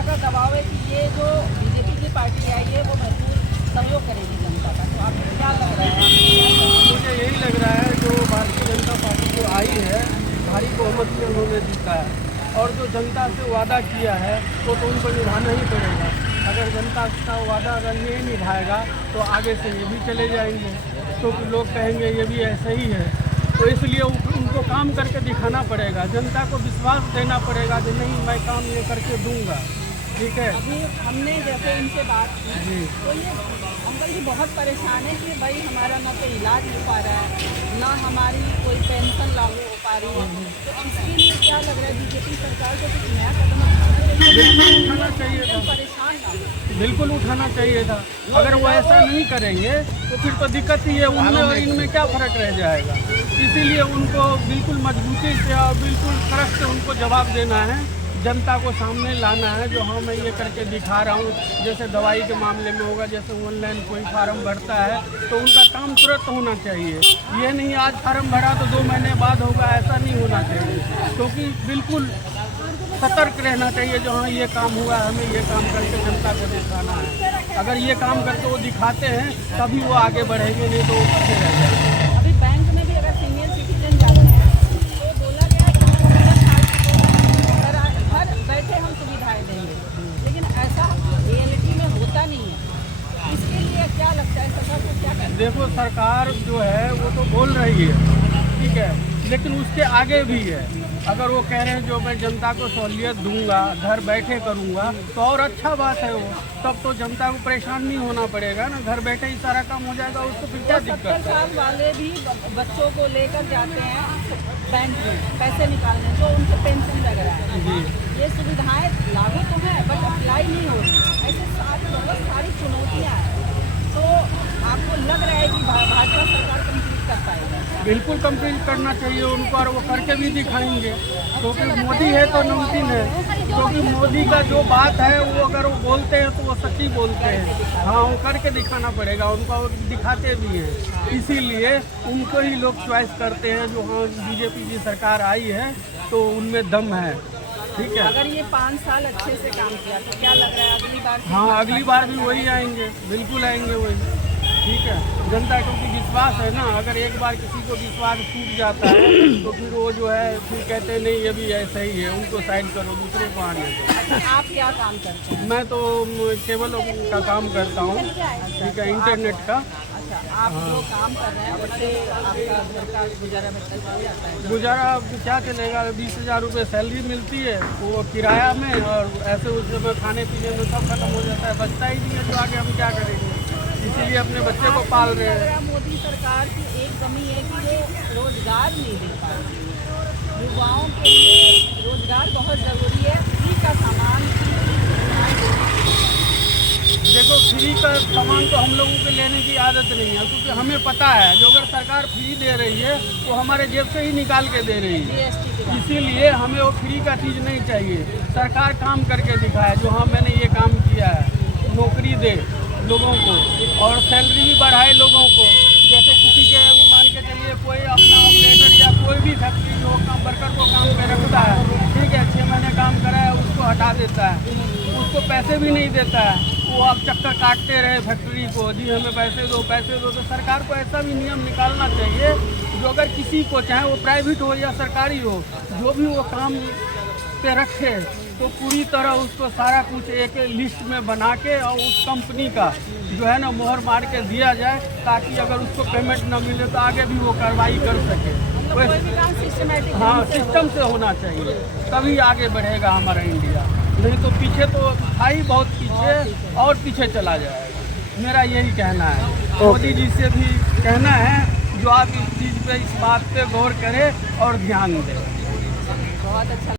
जनता का दबाव है कि ये जो बीजेपी की पार्टी आई है वो भरपूर सहयोग करेगी जनता का, तो आपको क्या लग रहा है? मुझे यही लग रहा है जो भारतीय जनता पार्टी जो आई है भारी बहुमत से उन्होंने जीता है और जो जनता से वादा किया है वो तो उनको निभाना ही पड़ेगा। अगर जनता का वादा अगर नहीं निभाएगा तो आगे से ये भी चले जाएंगे, तो लोग कहेंगे ये भी ऐसे ही है। तो इसलिए उनको काम करके दिखाना पड़ेगा, जनता को विश्वास देना पड़ेगा कि नहीं मैं काम ये करके दूंगा। ठीक है, अभी हमने जैसे इनसे बात की जी तो ये अंकल जी बहुत परेशान है कि भाई हमारा ना कोई इलाज हो पा रहा है, ना हमारी कोई पेंशन लागू हो पा रही है, तो इसके लिए क्या लग रहा है बीजेपी सरकार को कुछ नया कदम उठाना चाहिए था, परेशान ना हो? बिल्कुल उठाना चाहिए था। अगर वो ऐसा नहीं करेंगे तो फिर तो दिक्कत ही है, उनमें और इनमें क्या फ़र्क रह जाएगा। इसीलिए उनको बिल्कुल मजबूती से और बिल्कुल कड़क से उनको जवाब देना है, जनता को सामने लाना है जो हाँ मैं ये करके दिखा रहा हूँ। जैसे दवाई के मामले में होगा, जैसे ऑनलाइन कोई फार्म भरता है तो उनका काम तुरंत होना चाहिए। ये नहीं आज फार्म भरा तो 2 महीने बाद होगा, ऐसा नहीं होना चाहिए। क्योंकि बिल्कुल सतर्क रहना चाहिए जो हाँ ये काम हुआ, हमें ये काम करके जनता को दिखाना है। अगर ये काम करके वो दिखाते हैं तभी वो आगे बढ़ेंगे, नहीं तो वो पीछे रह जाएंगे। अभी बैंक में भी अगर सीनियर सिटीजन जाते हैं तो बोला गया कि हम 15 साल घर बैठे हम सुविधाएं देंगे, लेकिन ऐसा रियलिटी में होता नहीं है। इसके लिए क्या लगता है सरकार को क्या करना है? देखो सरकार जो है वो तो बोल रही है, ठीक है, लेकिन उसके आगे भी है। अगर वो कह रहे हैं जो मैं जनता को सहूलियत दूंगा, घर बैठे करूंगा, तो और अच्छा बात है वो, तब तो जनता को परेशान नहीं होना पड़ेगा ना, घर बैठे ही सारा काम हो जाएगा, उसको फिर क्या 70 दिक्कत है। साल वाले भी बच्चों को लेकर जाते हैं बैंक में पैसे निकालने, जो उनको पेंशन लग रहा है। जी ये सुविधाएं लागू तो है बट अप्लाई नहीं हो रही, ऐसे बहुत सारी चुनौतियाँ हैं। तो आपको लग रहा है कि भाजपा सरकार कंप्लीट कर पाएगी? बिल्कुल कंप्लीट करना चाहिए उनको, और वो करके भी दिखाएंगे। क्योंकि मोदी है तो नमकीन है, क्योंकि मोदी का जो बात है वो अगर वो बोलते हैं तो वो सच्ची बोलते हैं। हाँ वो करके दिखाना पड़ेगा उनको, वो दिखाते भी हैं। इसीलिए उनको ही लोग चॉइस करते हैं जो हाँ बीजेपी की सरकार आई है तो उनमें दम है। ठीक है, अगर ये 5 साल अच्छे से काम किया तो क्या लग रहा है अगली बार? हाँ अगली बार भी वही आएंगे, बिल्कुल आएंगे वही। ठीक है, जनता क्योंकि विश्वास है ना, अगर एक बार किसी को विश्वास टूट जाता है तो फिर वो जो है फिर कहते हैं नहीं ये भी ऐसा ही है, उनको साइड करो, दूसरे को आने दो। आप क्या काम करते हैं? मैं तो केबल का काम करता हूँ, ठीक है, इंटरनेट का। अच्छा, आप जो काम कर रहे हैं उससे आपका घर का गुजारा बच्चा चल जाता है? गुजारा क्या चलेगा, 20,000 रुपये सैलरी मिलती है, वो किराया में, और ऐसे उस समय खाने पीने में सब खत्म हो जाता है, बचता ही नहीं है, तो आगे हम क्या करेंगे। इसीलिए अपने बच्चे को पाल रहे हैं। मोदी सरकार की एक कमी है कि वो रोजगार नहीं दे पा रही। युवाओं के लिए रोजगार बहुत ज़रूरी है। फ्री का सामान देखो फ्री का सामान तो हम लोगों के लेने की आदत नहीं है, क्योंकि हमें पता है जो अगर सरकार फ्री दे रही है वो हमारे जेब से ही निकाल के दे रही है। GST के बाद इसीलिए हमें वो फ्री का चीज़ नहीं चाहिए। सरकार काम करके दिखाए जो हाँ मैंने ये काम किया है, नौकरी दे लोगों को और सैलरी भी बढ़ाए लोगों को। जैसे किसी के मान के चलिए कोई अपना ऑपरेटर या कोई भी फैक्ट्री जो काम वर्कर को काम पे रखता है, ठीक है, 6 महीने काम करा है उसको हटा देता है, उसको पैसे भी नहीं देता है, वो अब चक्कर काटते रहे फैक्ट्री को, जी हमें पैसे दो पैसे दो। तो सरकार को ऐसा भी नियम निकालना चाहिए जो अगर किसी को चाहे वो प्राइवेट हो या सरकारी हो, जो भी वो काम पे रखे तो पूरी तरह उसको सारा कुछ एक लिस्ट में बना के और उस कंपनी का जो है ना मोहर मार के दिया जाए, ताकि अगर उसको पेमेंट न मिले तो आगे भी वो कार्रवाई कर सके। कोई भी काम सिस्टमेटिक हाँ सिस्टम से होना चाहिए, तभी आगे बढ़ेगा हमारा इंडिया, नहीं तो पीछे तो था ही बहुत पीछे और पीछे चला जाएगा। मेरा यही कहना है, मोदी जी से भी कहना है जो आप इस चीज़ पे इस बात पे गौर करें और ध्यान दें। बहुत अच्छा।